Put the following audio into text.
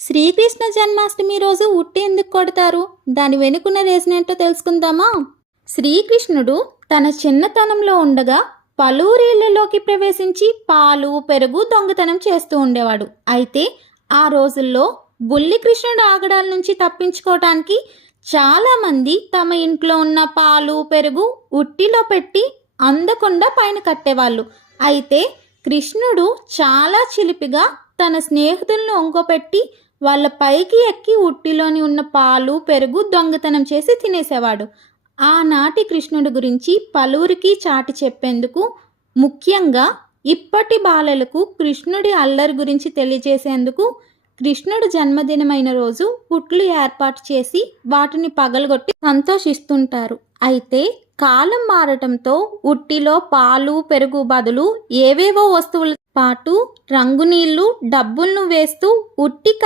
శ్రీకృష్ణ జన్మాష్టమి రోజు ఉట్టి ఎందుకు కొడతారు? దాని వెనుకున్న రీజన్ ఏంటో తెలుసుకుందామా? శ్రీకృష్ణుడు తన చిన్నతనంలో ఉండగా పలువురిళ్ళలోకి ప్రవేశించి పాలు పెరుగు దొంగతనం చేస్తూ ఉండేవాడు. అయితే ఆ రోజుల్లో బుల్లి కృష్ణుడు ఆగడాల నుంచి తప్పించుకోవటానికి చాలామంది తమ ఇంట్లో ఉన్న పాలు పెరుగు ఉట్టిలో పెట్టి అందకుండా పైన కట్టేవాళ్ళు. అయితే కృష్ణుడు చాలా చిలిపిగా తన స్నేహితులను ఒంగోపెట్టి వాళ్ళ పైకి ఎక్కి ఉట్టిలోని ఉన్న పాలు పెరుగు దొంగతనం చేసి తినేసేవాడు. ఆనాటి కృష్ణుడి గురించి పలువురికి చాటి చెప్పేందుకు ముఖ్యంగా ఇప్పటి బాలలకు కృష్ణుడి అల్లరి గురించి తెలియజేసేందుకు కృష్ణుడు జన్మదినమైన రోజు పుట్లు ఏర్పాటు చేసి వాటిని పగలగొట్టి సంతోషిస్తుంటారు. అయితే కాలం మారటంతో ఉట్టిలో పాలు పెరుగు బదులు ఏవేవో వస్తువులతో పాటు రంగు నీళ్ళు డబ్బులను వేస్తూ ఉట్టి కా